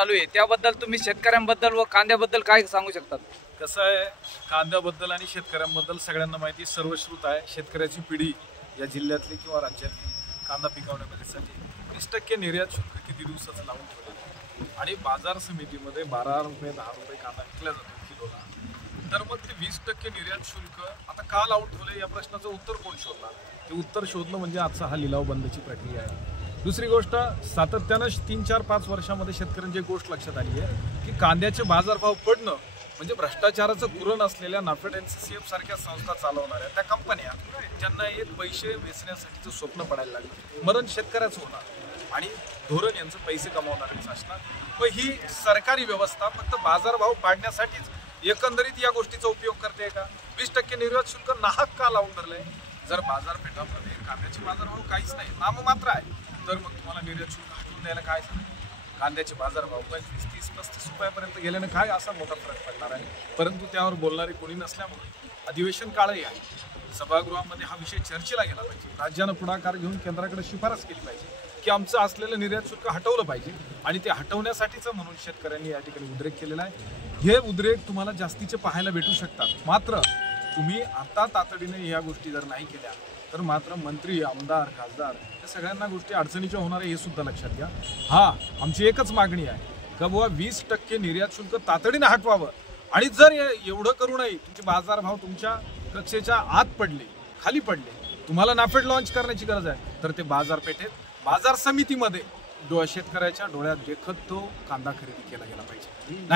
चालू आहे त्याबद्दल तुम्ही शेतकऱ्यांबद्दल व कांद्याबद्दल काय सांगू शकतात? कसं आहे, कांद्याबद्दल आणि शेतकऱ्यांबद्दल सगळ्यांना माहिती सर्वश्रुत आहे. शेतकऱ्याची पिढी या जिल्ह्यातली किंवा राज्यातली कांदा पिकवण्यासाठी 30% निर्यात शुल्क किती दिवसाचं लावून ठेवलं आणि बाजार समितीमध्ये 12 रुपये 10 रुपये कांदा विकला जातो किलोला. तर मग ते 20% निर्यात शुल्क आता का लावून ठेवले या प्रश्नाचं उत्तर कोण शोधणार? ते उत्तर शोधणं म्हणजे आजचा हा लिलाव बंदची प्रक्रिया आहे. दुसरी गोष्ट, सातत्यानं 3-4-5 वर्षामध्ये शेतकऱ्यांची एक गोष्ट लक्षात आली आहे की कांद्याचे बाजारभाव पडणं म्हणजे भ्रष्टाचाराचं कुरण असलेल्या नाफेड NCCF सारख्या संस्था चालवणाऱ्या त्या कंपन्या त्यांना हे पैसे वेचण्यासाठीचं स्वप्न पडायला लागलं. मरण शेतकऱ्याचं होणार आणि धोरण यांचं पैसे कमावणारेच असणार. पण ही सरकारी व्यवस्था फक्त बाजारभाव पाडण्यासाठीच एकंदरीत या गोष्टीचा उपयोग करते का? 20% निर्यात शुल्क नाहक का लावून धरलंय? जर बाजारपेठामध्ये कांद्याचे बाजारभाव काहीच नाही, नाममात्र आहे, तर मग तुम्हाला निर्यात शुल्क हटवून द्यायला काय झालं? कांद्याचे बाजारभाव 25-30-35 रुपयापर्यंत गेल्याने काय असा मोठा फरक पडणार आहे? परंतु त्यावर बोलणारे कोणी नसल्यामुळे अधिवेशन काळही आहे. सभागृहामध्ये हा विषय चर्चेला गेला पाहिजे. राज्यानं पुढाकार घेऊन केंद्राकडे शिफारस केली पाहिजे की आमचं असलेलं निर्यात शुल्क हटवलं पाहिजे आणि ते हटवण्यासाठीच म्हणून शेतकऱ्यांनी या ठिकाणी उद्रेक केलेला आहे. हे उद्रेक तुम्हाला जास्तीचे पाहायला भेटू शकतात. मात्र तुम्ही आता तातडीने या गोष्टी जर नाही केल्या तर मात्र मंत्री, आमदार, खासदार या सगळ्यांना गोष्टी अडचणीच्या होणार आहे हे सुद्धा लक्षात घ्या. आमची एकच मागणी आहे का बुवा 20% निर्यात शुल्क तातडीने हटवावं आणि जर एवढं करू नये तुमचे बाजारभाव तुमच्या कक्षेच्या आत पडले, खाली पडले, तुम्हाला नाफेड लॉन्च करण्याची गरज आहे, तर ते बाजारपेठेत, बाजार समितीमध्ये शेतकऱ्याच्या डोळ्यात देखत तो कांदा खरेदी केला गेला पाहिजे.